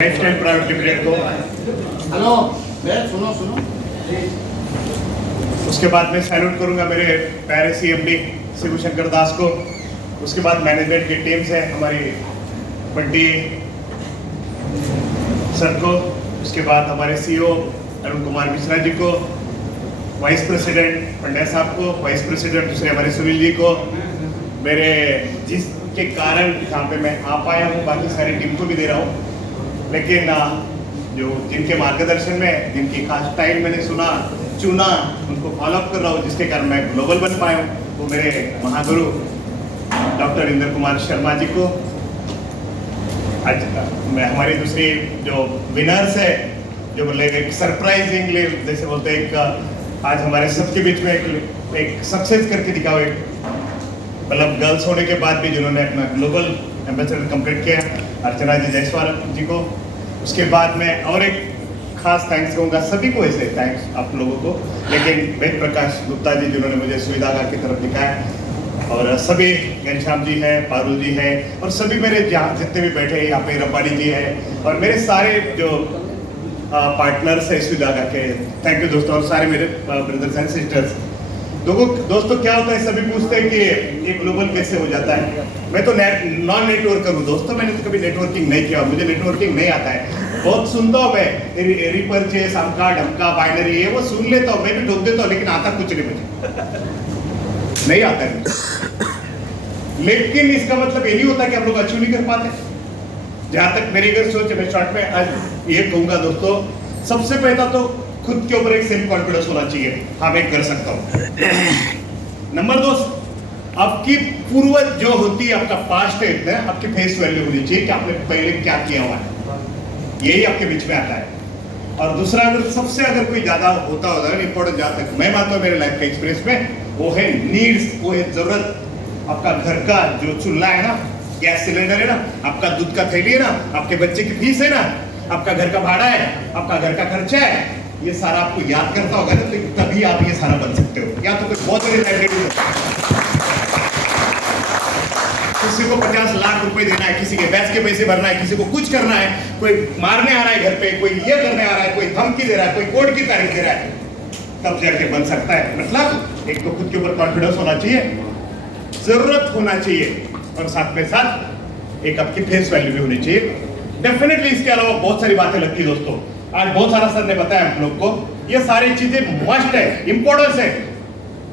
Lifestyle private limited को hello सुनो सुनो। उसके बाद मैं सैल्यूट करूंगा मेरे प्यारे सीएमडी शिव शंकर दास को। उसके बाद मैनेजमेंट की टीम से हमारी बंटी सर को, उसके बाद हमारे सीईओ अरुण कुमार मिश्रा जी को, वाइस प्रेसिडेंट पंड्या साहब को, वाइस प्रेसिडेंट दूसरे हमारे सुनील जी को, मेरे जिसके कारण यहाँ पे मैं आ पाया हूँ, बाकी सारी टीम को भी दे रहा हूँ। लेकिन जो जिनके मार्गदर्शन में जिनकी खास स्टाइल मैंने चुना उनको फॉलोअप कर रहा हूँ, जिसके कारण मैं ग्लोबल बन पाया हूँ, वो मेरे महागुरु डॉक्टर इंद्र कुमार शर्मा जी को। आज मैं हमारी दूसरी जो विनर्स है, जो मतलब एक सरप्राइजिंगली जैसे बोलते हैं, एक आज हमारे सबके बीच में एक सक्सेस करके दिखाओ, एक मतलब गर्ल्स होने के बाद भी जिन्होंने अपना ग्लोबल एम्बेसडर कंप्लीट किया, अर्चना जी जायसवाल जी को। उसके बाद मैं और एक खास थैंक्स कहूँगा सभी को, ऐसे थैंक्स आप लोगों को, लेकिन वेद प्रकाश गुप्ता जी जिन्होंने मुझे सुविधागार की तरफ दिखाया, और सभी घनश्याम जी हैं, पारुल जी हैं, और सभी मेरे जहाँ जितने भी बैठे हैं यहाँ पे रब्बानी जी हैं, और मेरे सारे जो पार्टनर्स हैं सुविधागार के, थैंक यू दोस्तों, और सारे मेरे ब्रदर्स एंड सिस्टर्स। दोस्तों क्या होता है, सभी पूछते हैं कि ये ग्लोबल कैसे हो जाता है। मैं तो नॉन नेटवर्कर हूँ दोस्तों, मैंने तो कभी नेटवर्किंग नहीं किया, मुझे नेटवर्किंग नहीं आता है। बहुत सुनता हूँ मैं, रिपर्चेस, अमका ढमका, बाइनरी, ये वो सुन लेता हूँ, मैं भी ठोक देता हूँ, लेकिन आता कुछ नहीं, मुझे नहीं आता है। लेकिन इसका मतलब ये नहीं होता कि हम लोग अचीव नहीं कर पाते। जहाँ तक मेरी अगर सोच है, मैं शॉर्ट में आज ये कहूँगा दोस्तों, सबसे पहला तो खुद के ऊपर एक सेल्फ कॉन्फिडेंस होना चाहिए, हाँ मैं कर सकता हूँ। नंबर 2, आपकी पूर्वज जो होती है, आपका पास्ट है, आपकी फेस वैल्यू होनी चाहिए कि आपने पहले क्या किया हुआ है, यही आपके बीच में आता है। और दूसरा, अगर सबसे कोई ज्यादा होता है इंपॉर्टेंट, जहाँ तक मैं मानता हूँ मेरे लाइफ का एक्सपीरियंस में, वो है नीड्स, वो है जरूरत। आपका घर का जो चूल्हा है ना, गैस सिलेंडर है ना, आपका दूध का थैली है ना, आपके बच्चे की फीस है ना, आपका घर का भाड़ा है, आपका घर का खर्चा है, ये सारा आपको याद करता होगा ना, तो तभी आप ये सारा बन सकते हो। या तो कोई बहुत बड़ी लाइब्रेरी है, किसी को 50 लाख रुपए देना है, किसी के बैच के पैसे भरना है, किसी को कुछ करना है, कोई मारने आ रहा है घर पे, कोई ये करने आ रहा है, कोई धमकी दे रहा है, कोई कोर्ट की तारीख दे रहा है, तब जाके बन सकता है। मतलब एक तो खुद के ऊपर कॉन्फिडेंस होना चाहिए, जरूरत होना चाहिए, और साथ में साथ एक आपकी फेस वैल्यू भी होनी चाहिए डेफिनेटली। इसके अलावा बहुत सारी बातें लगती है दोस्तों, आज बहुत सारा सर ने बताया हम लोग को, ये सारी चीजें मस्ट है, इंपॉर्टेंस है।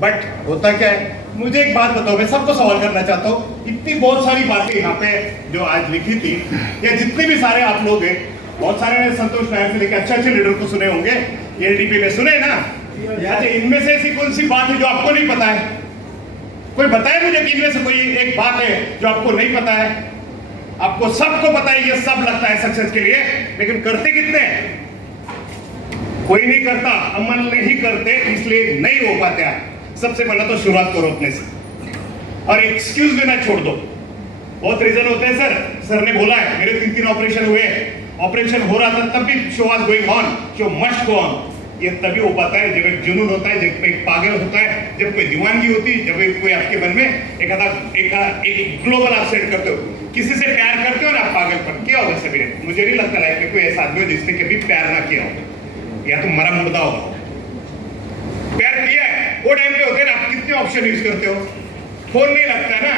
बट होता क्या है, मुझे एक बात बताओ, मैं सबको सवाल करना चाहता हूँ, इतनी बहुत सारी बातें यहाँ पे जो आज लिखी थी, या जितने भी सारे आप लोग हैं, बहुत सारे ने संतोष नायर से लेकर अच्छे लीडर को सुने होंगे, एलडीपी में सुने ना, अच्छा इनमें से ऐसी कौन सी बात है जो आपको नहीं पता है? कोई बताए मुझे कि इनमें से कोई एक बात है जो आपको नहीं पता है? आपको सबको पता है, ये सब लगता है सक्सेस के लिए, लेकिन करते कितने हैं? कोई नहीं करता, अमल नहीं करते, इसलिए नहीं हो पाते। सबसे पहले तो शुरुआत करो अपने से, और एक्सक्यूज देना छोड़ दो। बहुत रीजन होते हैं, सर ने बोला है, मेरे 3 ऑपरेशन हुए, ऑपरेशन हो रहा था तब भी show was going on, show must go on. ये तभी हो पाता है जब एक जुनून होता है, जब एक पागल होता है, जब कोई दीवानगी होती है, जब कोई आपके मन में एक ग्लोबल आप सेट करते हो, किसी से प्यार करते हो ना आप, पागलपन किया होगा सभी ने। मुझे नहीं लगता लाइफ में कोई ऐसा आदमी हो जिसने कभी प्यार ना किया हो, या तो मरा मुर्दा होगा। प्यार किया है, वो टाइम पे होते हैं ना, आप कितने ऑप्शन यूज करते हो, फोन नहीं लगता ना,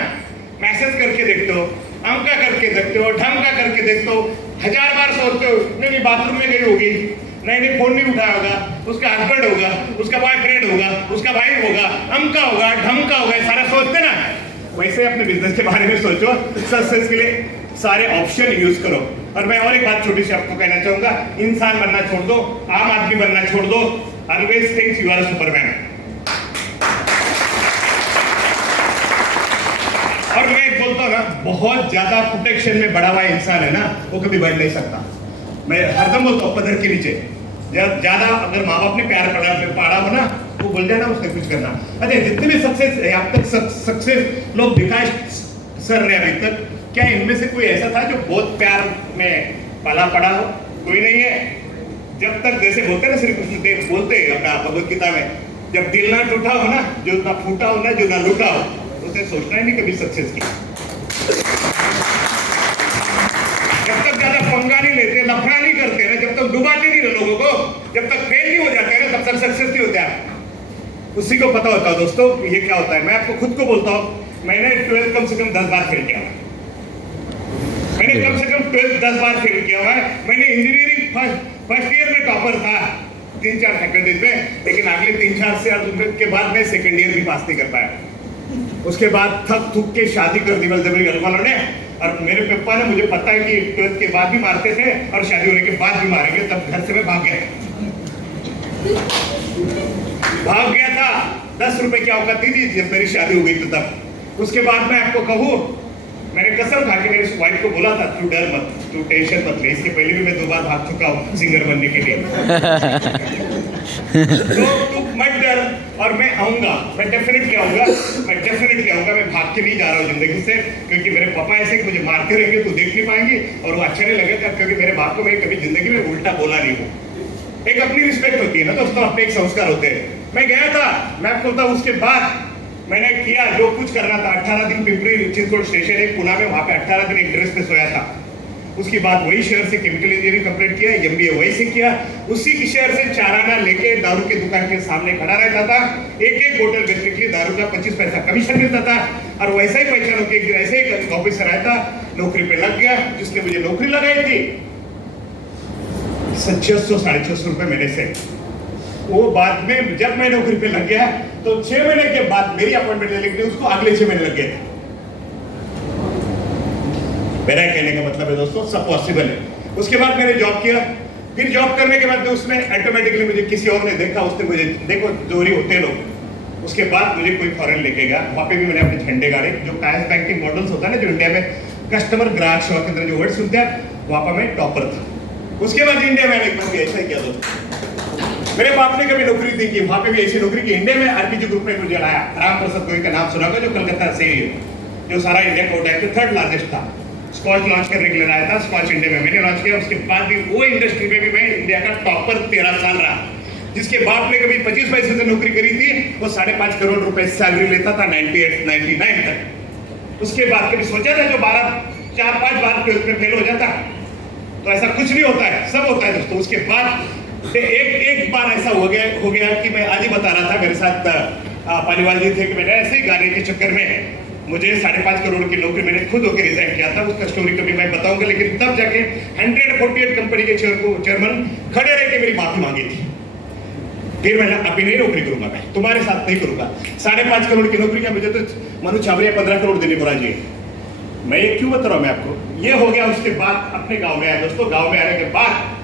मैसेज करके देखते हो, अमका करके देखते हो, ढमका करके देखते हो, 1000 बार सोचते हो, नहीं बाथरूम में गई होगी, नहीं फोन नहीं उठाया होगा, उसका हस्बैंड होगा, उसका बॉयफ्रेंड होगा, उसका भाई होगा, अमका होगा, ढमका होगा, सारा सोचते ना। वैसे अपने बिजनेस के बारे में सोचो, सक्सेस के लिए सारे ऑप्शन यूज करो। और मैं और एक बात छोटी सी आपको कहना चाहूंगा, इंसान बनना छोड़ दो, आम आदमी बनना छोड़ दो, always thinks you are a superman. और मैं एक बोलता हूँ ना, बहुत ज्यादा प्रोटेक्शन में बड़ा हुआ इंसान है ना, वो कभी बढ़ नहीं सकता। मैं हरदम बोलता हूँ, पत्थर के नीचे ज्यादा अगर माँ बाप ने प्यार पाड़ा हो ना, वो बोल जाए ना उसने कुछ करना। अच्छा जितने भी सक्सेस अब तक सक्सेस लोग दिखाए सर ने अभी तक, क्या इनमें से कोई ऐसा था जो बहुत प्यार में पाला पड़ा हो? कोई नहीं है। जब तक जैसे बोलते ना श्री कृष्ण देव बोलते हैं अपना भगवत गीता में, जब दिल ना टूटा हो ना, जो ना फूटा हो ना, जो ना लूटा हो, उसे सोचना ही नहीं कभी सक्सेस की। जब तक ज्यादा पंगा नहीं लेते, लफड़ा नहीं करते ना, जब तक डुबाते नहीं लोगों को, जब तक फेल नहीं हो जाते ना, तब तक सक्सेस नहीं होते आप। उसी को पता होता है दोस्तों ये क्या होता है। मैं आपको खुद को बोलता हूँ, मैंने 12 कम से कम 10 बार फेल किया, मैंने कम से कम 12 10 बार फेल किया हुआ है। मैंने इंजीनियरिंग फर्स्ट ईयर में टॉपर था 3-4 फैकल्टीज में, लेकिन अगले 3-4 साल के बाद मैं सेकंड ईयर भी पास नहीं कर पाया। उसके बाद थक थुक के शादी कर दी बलजबरी घर वालों ने, और मेरे पापा ने, मुझे पता है कि 12th के बाद भी मारते थे और शादी होने के बाद भी मारेंगे, तब घर से मैं भाग गया था। 10 रुपए की औकात थी जब मेरी शादी हो गई तो तब। उसके बाद मैं आपको कहूँ, मैंने कसम खा के मेरी वाइफ को बोला था, तू डर मत, तू टेंशन मत ले, इसके पहले भी मैं 2 बार भाग चुका हूँ सिंगर बनने के लिए। तो तू मत डर, और मैं आऊंगा, मैं डेफिनेटली आऊंगा, मैं भाग के नहीं जा रहा हूँ जिंदगी से, क्योंकि मेरे पापा ऐसे मुझे मारते रहेंगे तो देख नहीं पाएंगे, और वो अच्छा नहीं लगेगा, क्योंकि मेरे बाप को मैंने कभी जिंदगी में उल्टा बोला नहीं हूँ। एक अपनी रिस्पेक्ट होती है ना दोस्तों, अपने एक संस्कार होते हैं। मैं गया था, मैं आपको बताऊँ, उसके बाद मैंने किया जो कुछ करना था। 18 दिन पिंपरी चिंचवड स्टेशन एक पुणे में, वहां पे 18 दिन एक ड्रेस पे सोया था। उसके बाद वही शहर से केमिकल इंजीनियरिंग कंप्लीट किया, MBA वही से किया। उसी की शहर से चाराना लेके दारू की दुकान के सामने खड़ा रहता था, एक होटल बेसिकली दारू का 25 पैसा कमीशन मिलता था, और वैसा ही पहचान होके ऐसे ही ऑफिसर आया था, नौकरी पे लग गया। जिसने मुझे नौकरी लगाई थी 600-650 रुपए महीने से, वो बाद में जब मैं नौकरी पे लग गया तो 6 महीने के बाद मेरी अपॉइंटमेंट ले लेके उसको अगले 6 महीने लग गए थे। मेरा कहने का मतलब है दोस्तों, सब पॉसिबल है। उसके बाद मैंने जॉब किया, फिर जॉब करने के बाद उसमें ऑटोमेटिकली मुझे किसी और ने देखा, उसने मुझे, देखो जोरी होते लोग। उसके बाद मुझे कोई फॉरेन लेके गया, वहां पे भी मैंने अपने झंडे गाड़े। जो कायस बैंकिंग मॉडल्स होता है ना, जो इंडिया में कस्टमर ग्राहक सेवा केंद्र जो वर्ड सुनते हैं, वहां पर मैं टॉपर था। उसके बाद इंडिया में ऐसा ही किया दोस्तों। मेरे बाप ने कभी नौकरी दी कि वहां पे भी ऐसी नौकरी की। इंडिया में RPG ग्रुप ने मुझे लाया, राम प्रसाद गोयल का नाम सुना होगा, जो कलकत्ता से जो सारा इंडिया का उठाया, तो 3rd लार्जेस्ट था। स्कॉच लॉन्च करने के लिए आया था, स्कॉच इंडिया में मैंने लॉन्च किया। उसके बाद भी वो इंडस्ट्री में भी मैं इंडिया का टॉपर 13 साल रहा। जिसके बाप ने कभी 25 पैसे से नौकरी करी थी, वो 5.5 करोड़ रुपए सैलरी लेता था 98-99 तक। उसके बाद कभी सोचा था जो 4-5 बार 12th में फेल हो जाता, तो ऐसा कुछ नहीं होता है, सब होता है दोस्तों। उसके बाद एक बार ऐसा हो गया कि मैं आज ही बता रहा था, मेरे साथ पालीवाल जी थे, कि मैंने ऐसे ही गाने के चक्कर में मुझे 5.5 करोड़ की नौकरी मैंने खुद होकर रिजाइन किया था। उसका स्टोरी कभी मैं बताऊंगा, लेकिन तब जाके 148 कंपनी के चेयरमैन खड़े रह के मेरी माफी मांगी थी। फिर मैंने अभी नहीं नौकरी करूंगा, मैं तुम्हारे साथ नहीं करूंगा। 5.5 करोड़ की नौकरी का मुझे तो मनु छाबरिया 15 करोड़ देने पड़ा जी। मैं ये क्यों बता रहा हूं मैं आपको, ये हो गया। उसके बाद अपने गाँव में आया दोस्तों, गाँव में आने के बाद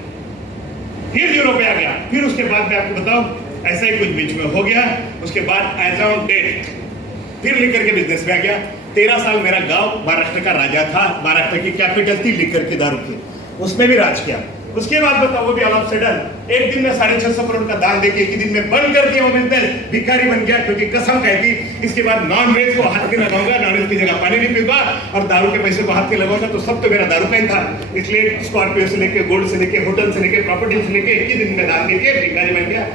फिर यूरोप आ गया। फिर उसके बाद मैं आपको बताऊं, ऐसा ही कुछ बीच में हो गया। उसके बाद एज ऑन डेट फिर लिकर के बिजनेस में आ गया। 13 साल मेरा गांव महाराष्ट्र का राजा था, महाराष्ट्र की कैपिटल थी लिकर के दारू की, उसमें भी राज किया। उसके बाद बताओ, वो भी ऑल ऑफ सडन एक दिन में 650 करोड़ का दान देके एक ही दिन में बंद कर दिया वो बिजनेस, भिखारी बन गया। क्योंकि कसम कहती, इसके बाद नॉन वेज को हाथ के लगाऊंगा, नॉन वेज की जगह पानी नहीं पीऊंगा, और दारू के पैसे को हाथ के लगाऊंगा, तो सब तो मेरा दारू का ही था। इसलिए स्कॉर्पियो से लेके, गोल्ड से लेके, होटल से लेके, प्रॉपर्टी से लेके एक ही दिन में दान देके भिखारी बन गया।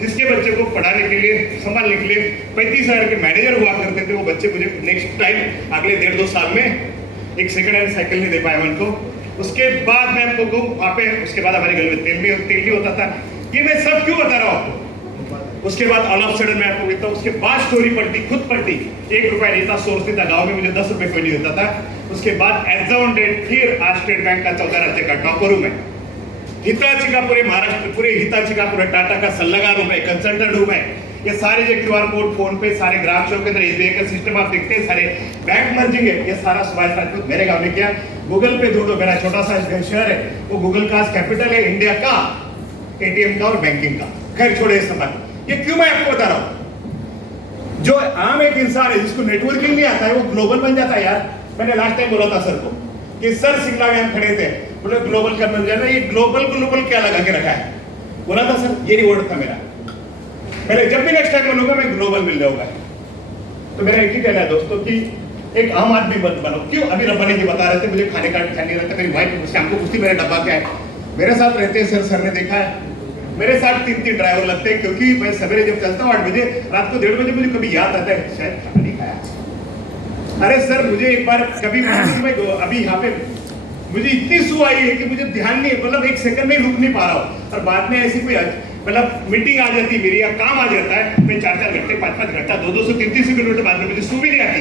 जिसके बच्चे को पढ़ाने के लिए, संभालने के लिए 35,000 के मैनेजर हुआ करते थे, वो बच्चे मुझे नेक्स्ट टाइम अगले 1.5-2 साल में एक सेकंड हैंड साइकिल नहीं दे पाया उनको। उसके बाद मैं आपको कहूँ, वहाँ पे उसके बाद हमारे घर में तेल भी होता था। ये मैं सब क्यों बता रहा हूँ आपको। उसके बाद ऑल ऑफ सडन मैं आपको कहता हूँ, उसके बाद स्टोरी पलटी, खुद पलटी। 1 रुपया नहीं था, सोर्स नहीं था, गाँव में मुझे 10 रुपये कोई नहीं देता था। उसके बाद एज ऑन डेट फिर आज स्टेट बैंक का 14 राज्य का टॉपर हूँ मैं। हिताची का पूरे महाराष्ट्र, पूरे हिताची का पूरे टाटा का सल्लागार हूँ मैं, कंसल्टेंट हूँ मैं। ये सारे जो QR कोड, फोन पे, सारे ग्राहक सेवा केंद्र, SBI का सिस्टम आप देखते हैं, सारे बैंक मर्जिंग है, ये सारा सुभाष राजपूत मेरे गांव में किया। गूगल पे ढूंढो, मेरा छोटा सा शहर है, वो गूगल का कैपिटल है इंडिया का, ATM का और बैंकिंग का। खैर छोड़े इस समय, ये क्यों मैं आपको बता रहा हूँ। जो आम एक इंसान है जिसको नेटवर्किंग नहीं आता है, वो ग्लोबल बन जाता है यार। मैंने लास्ट टाइम बोला था सर को कि सर शिमला में हम खड़े थे, बोले ग्लोबल करना जाना, ये ग्लोबल क्या लगा के रखा है। बोला था सर, ये रिवॉर्ड था मेरा, मैंने जब भी नेक्स्ट टाइम बनूंगा मैं ग्लोबल मिल जाऊंगा। तो मेरा एक ही कहना है दोस्तों कि एक आम आदमी बनो। क्यों, अभी रब्बानी जी बता रहे थे मुझे खाने का ख्याल नहीं रहता। मेरी वाइफ हमको पूछती मेरा डब्बा क्या है, मेरे साथ रहते हैं सर ने देखा है, मेरे साथ 3 ड्राइवर लगते हैं, क्योंकि मैं सवेरे जब चलता हूँ 8 बजे, रात को 1:30 बजे मुझे कभी याद आता है शायद खाना नहीं खाया। अरे सर मुझे एक बार कभी मैं अभी यहाँ पे मुझे इतनी सू आई है कि मुझे ध्यान नहीं, मतलब एक सेकंड में रुक नहीं पा रहा हूँ। और बाद में ऐसी कोई मतलब मीटिंग आ जाती मेरी या काम आ जाता है, मैं 4-4 घंटे 5-5 घंटा 200 300 किलोमीटर बाद में मुझे सू भी नहीं आती।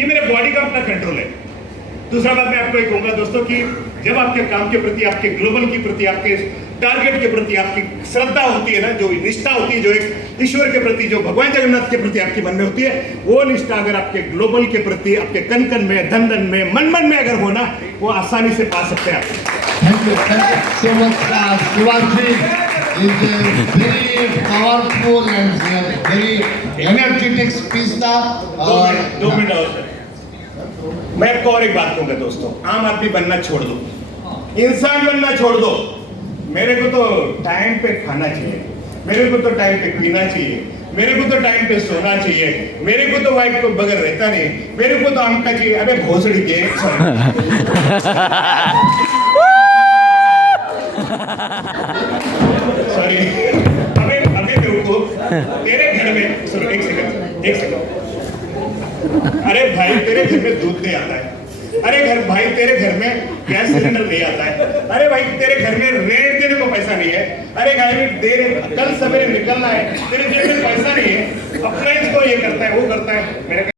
ये मेरे बॉडी का अपना कंट्रोल है। दूसरा बात मैं आपको ये कहूंगा दोस्तों कि जब आपके काम के प्रति, आपके ग्लोबल के प्रति, आपके टारगेट के प्रति आपकी श्रद्धा होती है ना, जो निष्ठा होती है, जो एक ईश्वर के प्रति, जो भगवान जगन्नाथ के प्रति आपके मन में होती है, वो निष्ठा अगर आपके ग्लोबल के प्रति, आपके कन कन में, धन धन में, मन मन में अगर होना, वो आसानी से पा सकते हैं आप। Thank you so much, Shivaji is a very powerful and very energetic speech था। और 2 मिनट और मैं आपको और एक बात कहूंगा दोस्तों, आम आदमी बनना छोड़ दो, इंसान बनना छोड़ दो। मेरे को तो टाइम पे खाना चाहिए, मेरे को तो टाइम पे पीना चाहिए, मेरे को तो टाइम पे सोना चाहिए, मेरे को तो वाइफ को बगैर रहता नहीं, मेरे को तो आम का चाहिए। अबे भोसड़ी के सॉरी अबे रुको, तेरे घर में सुनो, एक सेकंड। अरे भाई तेरे घर में दूध नहीं आता है, अरे भाई तेरे घर में गैस सिलेंडर नहीं आता है, अरे भाई तेरे घर में रेंट देने को पैसा नहीं है, अरे भाई कल सवेरे निकलना है, तेरे जेब में पैसा नहीं है, अप्लायंस तो ये करता है वो करता है। मेरे